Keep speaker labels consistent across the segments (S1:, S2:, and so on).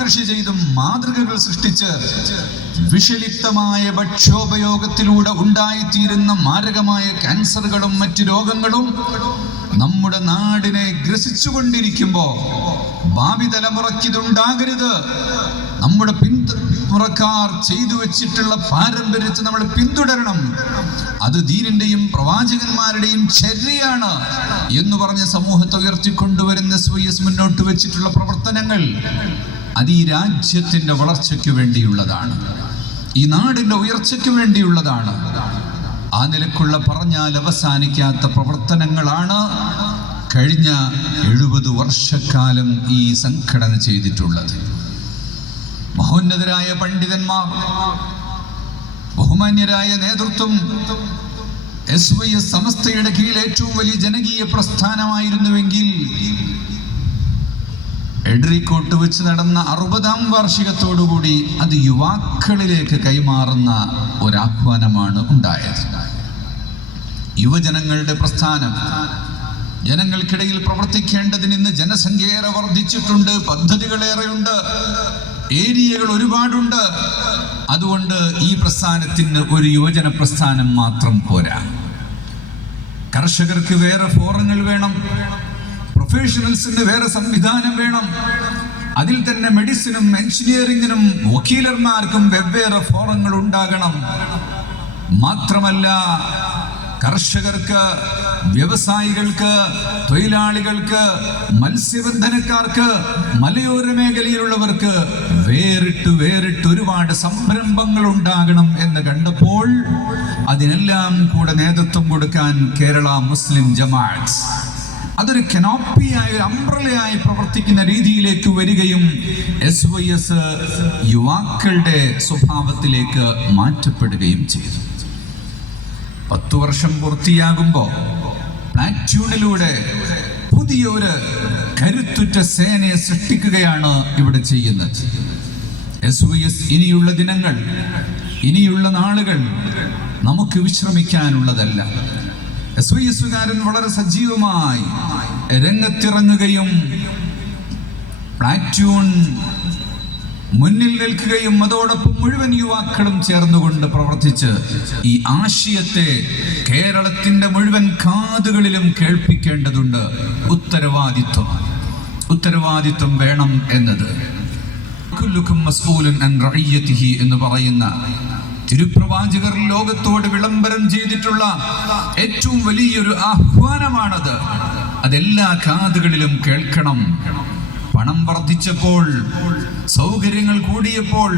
S1: കൃഷി ചെയ്തും മാതൃകകൾ സൃഷ്ടിച്ച് വിഷലിപ്തമായ ഭക്ഷ്യോപയോഗത്തിലൂടെ ഉണ്ടായിത്തീരുന്ന മാരകമായ ക്യാൻസറുകളും മറ്റു രോഗങ്ങളും നമ്മുടെ നാടിനെ ഗ്രസിച്ചുകൊണ്ടിരിക്കുമ്പോൾ ഭാവി തലമുറയ്ക്ക് ഇതുണ്ടാകരുത്. നമ്മുടെ പിന്തുറക്കാർ ചെയ്തു വെച്ചിട്ടുള്ള പാരമ്പര്യത്തെ നമ്മൾ പിന്തുടരണം. അത് ദീനിന്റെയും പ്രവാചകന്മാരുടെയും ചര്യയാണ് എന്ന് പറഞ്ഞ സമൂഹത്തെ ഉയർത്തിക്കൊണ്ടുവരുന്ന സ്വയസ് മുന്നോട്ട് വെച്ചിട്ടുള്ള പ്രവർത്തനങ്ങൾ. അത് ഈ രാജ്യത്തിന്റെ വളർച്ചയ്ക്ക് വേണ്ടിയുള്ളതാണ്. ഈ നാടിന്റെ ഉയർച്ചയ്ക്ക് വേണ്ടിയുള്ളതാണ്. ആ നിലക്കുള്ള പറഞ്ഞാൽ അവസാനിക്കാത്ത പ്രവർത്തനങ്ങളാണ് കഴിഞ്ഞ എഴുപത് വർഷക്കാലം ഈ സംഘടന ചെയ്തിട്ടുള്ളത്. മഹോന്നതരായ പണ്ഡിതന്മാർ ബഹുമാന്യരായ നേതൃത്വം എസ് വൈ എസ് സമസ്തയുടെ കീഴിൽ ഏറ്റവും വലിയ ജനകീയ പ്രസ്ഥാനമായിരുന്നുവെങ്കിൽ എഡ്രിക്കോട്ട് വെച്ച് നടന്ന അറുപതാം വാർഷികത്തോടുകൂടി അത് യുവാക്കളിലേക്ക് കൈമാറുന്ന ഒരാഹ്വാനമാണ് ഉണ്ടായത്. യുവജനങ്ങളുടെ പ്രസ്ഥാനം ജനങ്ങൾക്കിടയിൽ പ്രവർത്തിക്കേണ്ടതിന് ഇന്ന് ജനസംഖ്യ ഏറെ വർദ്ധിച്ചിട്ടുണ്ട് പദ്ധതികളേറെയുണ്ട് ഏരിയകൾ ഒരുപാടുണ്ട്. അതുകൊണ്ട് ഈ പ്രസ്ഥാനത്തിന് ഒരു യുവജന പ്രസ്ഥാനം മാത്രം പോരാ. കർഷകർക്ക് വേറെ ഫോറങ്ങൾ വേണം. പ്രൊഫഷണൽസിന് വേറെ സംവിധാനം വേണം. അതിൽ തന്നെ മെഡിസിനും എഞ്ചിനീയറിംഗിനും വക്കീലർമാർക്കും വെവ്വേറെ ഫോറങ്ങൾ ഉണ്ടാകണം. മാത്രമല്ല കർഷകർക്ക് വ്യവസായികൾക്ക് തൊഴിലാളികൾക്ക് മത്സ്യബന്ധനക്കാർക്ക് മലയോര മേഖലയിലുള്ളവർക്ക് വേറിട്ട് വേറിട്ട് ഒരുപാട് സംരംഭങ്ങൾ ഉണ്ടാകണം എന്ന് കണ്ടപ്പോൾ അതിനെല്ലാം കൂടെ നേതൃത്വം കൊടുക്കാൻ കേരള മുസ്ലിം ജമാഅത്ത് അതൊരു കെനോപ്പിയായ ഒരു അംബ്രലയായി പ്രവർത്തിക്കുന്ന രീതിയിലേക്ക് വരികയും എസ് വൈ എസ് യുവാക്കളുടെ സ്വഭാവത്തിലേക്ക് മാറ്റപ്പെടുകയും ചെയ്തു. പത്തു വർഷം പൂർത്തിയാകുമ്പോൾ പ്ലാറ്റ്യൂണിലൂടെ പുതിയൊരു കരുത്തുറ്റ സേനയെ സൃഷ്ടിക്കുകയാണ് ഇവിടെ ചെയ്യുന്നത്. എസ് വൈ എസ് ഇനിയുള്ള ദിനങ്ങൾ ഇനിയുള്ള നാളുകൾ നമുക്ക് വിശ്രമിക്കാനുള്ളതല്ല. എസ് വളരെ സജീവമായി രംഗത്തിറങ്ങുകയും പ്ലാറ്റൂൺ മുന്നിൽ നിൽക്കുകയും അതോടൊപ്പം മുഴുവൻ യുവാക്കളും ചേർന്നുകൊണ്ട് പ്രവർത്തിച്ച് ഈ ആശയത്തെ കേരളത്തിന്റെ മുഴുവൻ കാതുകളിലും കേൾപ്പിക്കേണ്ടതുണ്ട്. ഉത്തരവാദിത്വം. ഉത്തരവാദിത്വം വേണം എന്നത്. എന്ന് പറയുന്ന തിരുപ്രവാചകർ ലോകത്തോട് വിളംബരം ചെയ്തിട്ടുള്ള ഏറ്റവും വലിയൊരു ആഹ്വാനമാണത്. അതെല്ലാ കാതുകളിലും കേൾക്കണം. പണം വർദ്ധിച്ചപ്പോൾ സൗകര്യങ്ങൾ കൂടിയപ്പോൾ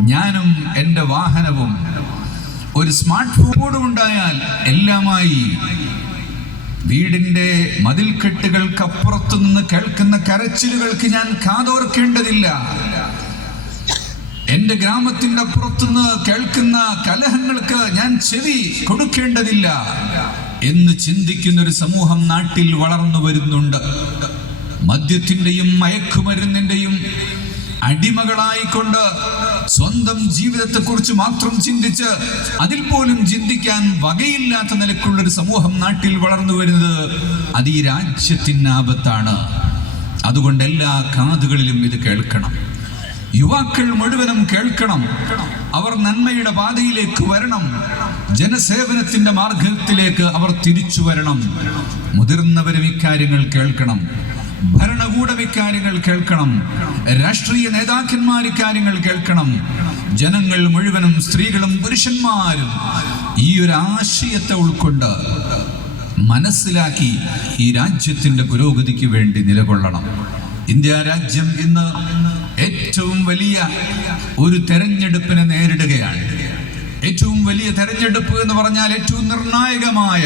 S1: ഞാനും എന്റെ വാഹനവും ഒരു സ്മാർട്ട് ഫോണോടും ഉണ്ടായാൽ എല്ലാമായി വീടിന്റെ മതിൽക്കെട്ടുകൾക്കപ്പുറത്തു നിന്ന് കേൾക്കുന്ന കരച്ചിലുകൾക്ക് ഞാൻ കാതോർക്കേണ്ടതില്ല. എന്റെ ഗ്രാമത്തിന്റെ അപ്പുറത്തുനിന്ന് കേൾക്കുന്ന കലഹങ്ങൾക്ക് ഞാൻ ചെവി കൊടുക്കേണ്ടതില്ല എന്ന് ചിന്തിക്കുന്ന ഒരു സമൂഹം നാട്ടിൽ വളർന്നു വരുന്നുണ്ട്. മദ്യത്തിന്റെയും മയക്കുമരുന്നിന്റെയും അടിമകളായിക്കൊണ്ട് സ്വന്തം ജീവിതത്തെക്കുറിച്ച് മാത്രം ചിന്തിച്ച് അതിൽ പോലും ചിന്തിക്കാൻ വകയില്ലാത്ത നിലക്കുള്ള ഒരു സമൂഹം നാട്ടിൽ വളർന്നു വരുന്നത് അത് ഈ രാജ്യത്തിന് ആപത്താണ്. അതുകൊണ്ട് എല്ലാ കാതുകളിലും ഇത് കേൾക്കണം. യുവാക്കൾ മുഴുവനും കേൾക്കണം. അവർ നന്മയുടെ പാതയിലേക്ക് വരണം. ജനസേവനത്തിന്റെ മാർഗത്തിലേക്ക് അവർ തിരിച്ചു വരണം. മുതിർന്നവരും ഇക്കാര്യങ്ങൾ കേൾക്കണം. ഭരണകൂടം ഇക്കാര്യങ്ങൾ കേൾക്കണം. രാഷ്ട്രീയ നേതാക്കന്മാർ ഇക്കാര്യങ്ങൾ കേൾക്കണം. ജനങ്ങൾ മുഴുവനും സ്ത്രീകളും പുരുഷന്മാരും ഈ ഒരു ആശയത്തെ ഉൾക്കൊണ്ട് മനസ്സിലാക്കി ഈ രാജ്യത്തിന്റെ പുരോഗതിക്ക് വേണ്ടി നിലകൊള്ളണം. ഇന്ത്യ രാജ്യം ഇന്ന് ഏറ്റവും വലിയ ഒരു തെരഞ്ഞെടുപ്പിനെ നേരിടുകയാണ്. ഏറ്റവും വലിയ തെരഞ്ഞെടുപ്പ് എന്ന് പറഞ്ഞാൽ ഏറ്റവും നിർണായകമായ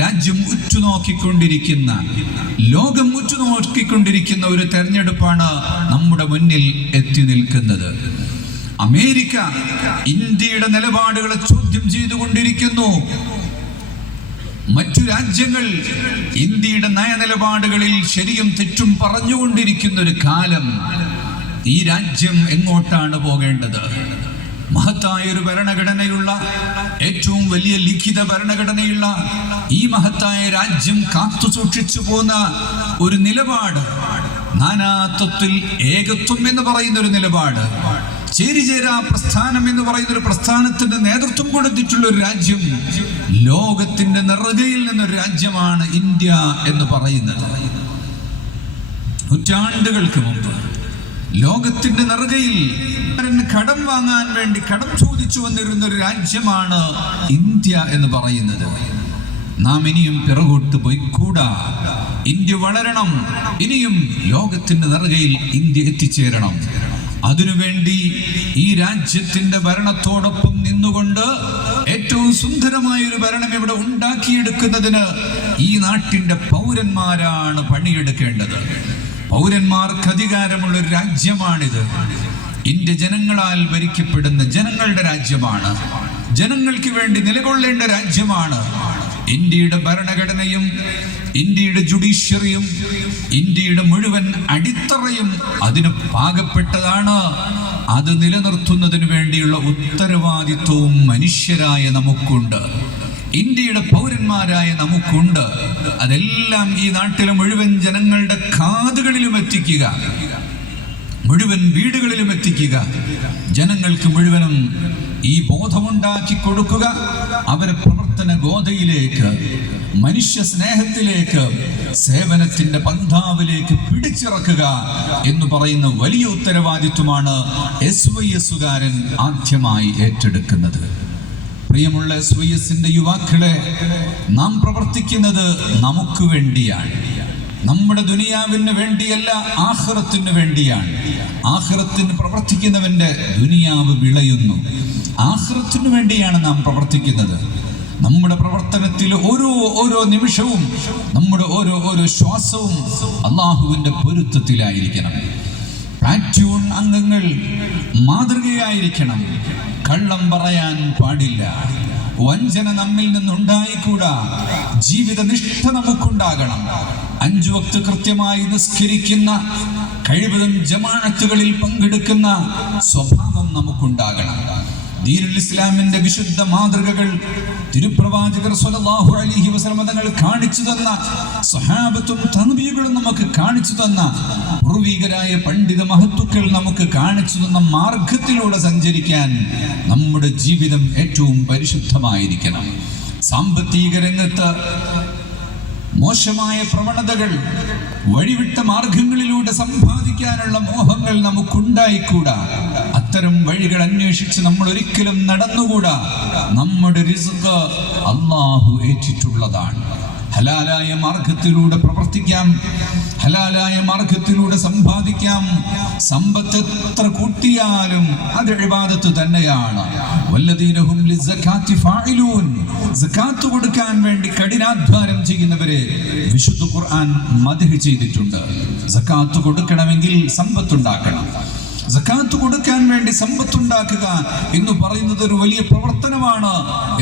S1: രാജ്യം ഉറ്റുനോക്കിക്കൊണ്ടിരിക്കുന്ന ലോകം ഉറ്റുനോക്കിക്കൊണ്ടിരിക്കുന്ന ഒരു തെരഞ്ഞെടുപ്പാണ് നമ്മുടെ മുന്നിൽ എത്തി നിൽക്കുന്നത്. അമേരിക്ക ഇന്ത്യയുടെ നിലപാടുകളെ ചോദ്യം ചെയ്തുകൊണ്ടിരിക്കുന്നു. മറ്റു രാജ്യങ്ങൾ ഇന്ത്യയുടെ നയനിലപാടുകളിൽ ശരിയും തെറ്റും പറഞ്ഞുകൊണ്ടിരിക്കുന്ന ഒരു കാലം ഈ രാജ്യം എങ്ങോട്ടാണ് പോകേണ്ടത്? മഹത്തായ ഒരു ഭരണഘടനയുള്ള ഏറ്റവും വലിയ ലിഖിത ഭരണഘടനയുള്ള ഈ മഹത്തായ രാജ്യം കാത്തു സൂക്ഷിച്ചു പോന്ന ഒരു നിലപാട് നാനാത്വത്തിൽ ഏകത്വം എന്ന് പറയുന്ന ഒരു നിലപാട് ചേരിചേരാ പ്രസ്ഥാനം എന്ന് പറയുന്ന ഒരു പ്രസ്ഥാനത്തിന്റെ നേതൃത്വം കൊടുത്തിട്ടുള്ള ഒരു രാജ്യം ലോകത്തിന്റെ നിറകയിൽ നിന്നൊരു രാജ്യമാണ് ഇന്ത്യ എന്ന് പറയുന്നത്. നൂറ്റാണ്ടുകൾക്ക് മുമ്പ് ലോകത്തിന്റെ നിറകയിൽ കടം വാങ്ങാൻ വേണ്ടി കടം ചോദിച്ചു വന്നിരുന്ന ഒരു രാജ്യമാണ് ഇന്ത്യ എന്ന് പറയുന്നത്. നാം ഇനിയും പിറകോട്ട് പോയിക്കൂടാ. ഇന്ത്യ വളരണം. ഇനിയും ലോകത്തിന്റെ നിറകയിൽ ഇന്ത്യ എത്തിച്ചേരണം. അതിനുവേണ്ടി ഈ രാജ്യത്തിന്റെ ഭരണത്തോടൊപ്പം നിന്നുകൊണ്ട് ഏറ്റവും സുന്ദരമായ ഒരു ഭരണം ഇവിടെ ഉണ്ടാക്കിയെടുക്കുന്നതിന് ഈ നാട്ടിന്റെ പൗരന്മാരാണ് പണിയെടുക്കേണ്ടത്. പൗരന്മാർക്ക് അധികാരമുള്ള ഒരു രാജ്യമാണിത്. ഇന്ത്യ ജനങ്ങളാൽ ഭരിക്കപ്പെടുന്ന ജനങ്ങളുടെ രാജ്യമാണ്. ജനങ്ങൾക്ക് വേണ്ടി നിലകൊള്ളേണ്ട രാജ്യമാണ്. ഇന്ത്യയുടെ ഭരണഘടനയും ഇന്ത്യയുടെ ജുഡീഷ്യറിയും ഇന്ത്യയുടെ മുഴുവൻ അടിത്തറയും അതിന് പാകപ്പെട്ടതാണ്. അത് നിലനിർത്തുന്നതിന് വേണ്ടിയുള്ള ഉത്തരവാദിത്വവും മനുഷ്യരായ നമുക്കുണ്ട്. ഇന്ത്യയുടെ പൗരന്മാരായ നമുക്കുണ്ട്. അതെല്ലാം ഈ നാട്ടിലെ മുഴുവൻ ജനങ്ങളുടെ കാതുകളിലും എത്തിക്കുക. മുഴുവൻ വീടുകളിലും എത്തിക്കുക. ജനങ്ങൾക്ക് മുഴുവനും ഈ ബോധമുണ്ടാക്കി കൊടുക്കുക. അവരെ പ്രവർത്തന ഗോതയിലേക്ക് മനുഷ്യ സ്നേഹത്തിലേക്ക് സേവനത്തിന്റെ പന്ഥാവിലേക്ക് പിടിച്ചിറക്കുക എന്ന് പറയുന്ന വലിയ ഉത്തരവാദിത്വമാണ് എസ് വൈ എസുകാരൻ ആദ്യമായി ഏറ്റെടുക്കുന്നത്. പ്രിയമുള്ള എസിന്റെ യുവാക്കളെ നാം പ്രവർത്തിക്കുന്നത് നമുക്ക് വേണ്ടിയാണ്. നമ്മുടെ ദുനിയാവിന് വേണ്ടിയല്ല ആഹ്റത്തിന് വേണ്ടിയാണ്. ആഹ്റത്തിന് പ്രവർത്തിക്കുന്നവന്റെ ദുനിയാവ് വിളയുന്നു. ആഹ്റത്തിന് വേണ്ടിയാണ് നാം പ്രവർത്തിക്കുന്നത്. നമ്മുടെ പ്രവർത്തനത്തിൽ ഓരോ ഓരോ നിമിഷവും നമ്മുടെ ഓരോ ഓരോ ശ്വാസവും അള്ളാഹുവിന്റെ പൊരുത്തത്തിലായിരിക്കണം. അംഗങ്ങൾ മാതൃകയായിരിക്കണം. കള്ളം പറയാൻ പാടില്ല. വഞ്ചന നമ്മിൽ നിന്നുണ്ടായിക്കൂടാ. ജീവിത നിഷ്ഠ നമുക്കുണ്ടാകണം. അഞ്ചു വക്ത് കൃത്യമായി നിസ്കരിക്കുന്ന കഴിവതും ജമാനത്തുകളിൽ പങ്കെടുക്കുന്ന സ്വഭാവം നമുക്കുണ്ടാകണം. ഇസ്ലാമിന്റെ വിശുദ്ധ മാതൃകകൾ തിരുപ്രവാചകർ സ്വല്ലല്ലാഹു അലൈഹി വസല്ലം തങ്ങൾ കാണിച്ചു തന്ന സഹാബത്തും നമുക്ക് കാണിച്ചു തന്ന പൂർവികരായ പണ്ഡിത മഹത്തുക്കൾ നമുക്ക് കാണിച്ചു തന്ന മാർഗത്തിലൂടെ സഞ്ചരിക്കാൻ നമ്മുടെ ജീവിതം ഏറ്റവും പരിശുദ്ധമായിരിക്കണം. സാമ്പത്തിക രംഗത്ത് മോശമായ പ്രവണതകൾ വഴിവിട്ട മാർഗങ്ങളിലൂടെ സമ്പാദിക്കാനുള്ള മോഹങ്ങൾ നമുക്കുണ്ടായിക്കൂടാ. അത്തരം വഴികൾ അന്വേഷിച്ച് നമ്മൾ ഒരിക്കലും നടന്നുകൂടാ? നമ്മുടെ റിസ്ക് അള്ളാഹു ഏറ്റിട്ടുള്ളതാണ്. ഹലാലായ മാർഗത്തിലൂടെ പ്രവർത്തിക്കാം. ഹലാലായ മാർഗത്തിലൂടെ സമ്പാദിക്കാം. സമ്പത്ത് എത്ര കൂട്ടിയാലും അത് ഇബാദത്ത് തന്നെയാണ്. കൊടുക്കാൻ വേണ്ടി കഠിനാധ്വാനം ചെയ്യുന്നവരെ വിശുദ്ധ ഖുർആൻ മദ്ഹ് ചെയ്തിട്ടുണ്ട്. കൊടുക്കണമെങ്കിൽ സമ്പത്തുണ്ടാക്കണം. സക്കാത്ത് കൊടുക്കാൻ വേണ്ടി സമ്പത്തുണ്ടാക്കുക എന്ന് പറയുന്നത് ഒരു വലിയ പ്രവർത്തനമാണ്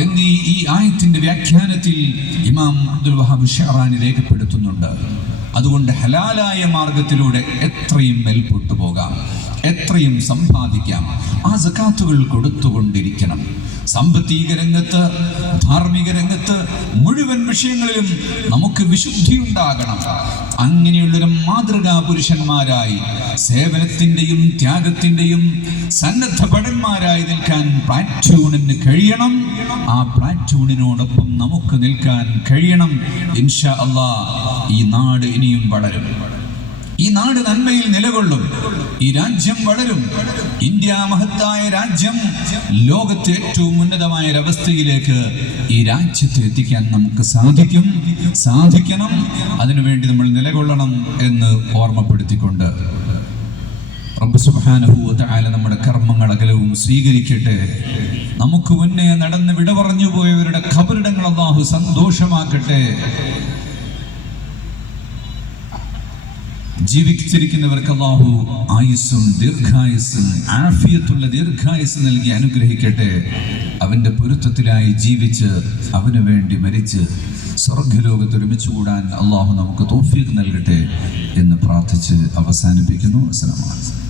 S1: എന്ന് ഈ- ആയത്തിന്റെ വ്യാഖ്യാനത്തിൽ ഇമാം അബ്ദുൽ വഹാബ് ഷെഹറാനി രേഖപ്പെടുത്തുന്നുണ്ട്. അതുകൊണ്ട് ഹലാലായ മാർഗത്തിലൂടെ എത്രയും മെൽപ്പെട്ടു പോകാം. എത്രയും സമ്പാദിക്കാം. ആ സക്കാത്തുകൾ കൊടുത്തുകൊണ്ടിരിക്കണം. സാമ്പത്തിക രംഗത്ത് ധാർമ്മിക രംഗത്ത് മുഴുവൻ വിഷയങ്ങളിലും നമുക്ക് വിശുദ്ധി ഉണ്ടാകണം അങ്ങനെയുള്ളൊരു മാതൃകാ പുരുഷന്മാരായി സേവനത്തിന്റെയും ത്യാഗത്തിന്റെയും സന്നദ്ധ ഭടന്മാരായി നിൽക്കാൻ പ്ലാറ്റൂണിന് കഴിയണം. ആ പ്ലാറ്റൂണിനോടൊപ്പം നമുക്ക് നിൽക്കാൻ കഴിയണം. ഇൻഷാ അള്ളാ ഈ നാട് ഇനിയും വളരും. നാട് നന്മയിൽ നിലകൊള്ളും. ഈ രാജ്യം വളരും. ഇന്ത്യ മഹത്തായ രാജ്യം. ലോകത്തെ ഏറ്റവും ഉന്നതമായ ഒരവസ്ഥയിലേക്ക് ഈ രാജ്യത്തെ എത്തിക്കാൻ നമുക്ക് സാധിക്കും. സാധിക്കണം. അതിനുവേണ്ടി നമ്മൾ നിലകൊള്ളണം എന്ന് ഓർമ്മപ്പെടുത്തിക്കൊണ്ട്. റബ്ബ് നമ്മുടെ കർമ്മങ്ങൾ അകലവും സ്വീകരിക്കട്ടെ. നമുക്ക് മുന്നേ നടന്ന് വിട പറഞ്ഞു പോയവരുടെ ഖബറിടങ്ങൾ അള്ളാഹു സന്തോഷമാക്കട്ടെ. ജീവിച്ചിരിക്കുന്നവർക്ക് അള്ളാഹു ആയുസ്സും ദീർഘായുസ്സും ആഫിയത്തുള്ള ദീർഘായുസ് നൽകി അനുഗ്രഹിക്കട്ടെ. അവന്റെ പൊരുത്തത്തിലായി ജീവിച്ച് അവന് വേണ്ടി മരിച്ച് സ്വർഗലോകത്ത് ഒരുമിച്ച് കൂടാൻ അള്ളാഹു നമുക്ക് തോഫീക്ക് നൽകട്ടെ എന്ന് പ്രാർത്ഥിച്ച് അവസാനിപ്പിക്കുന്നു. അലൈക്കും.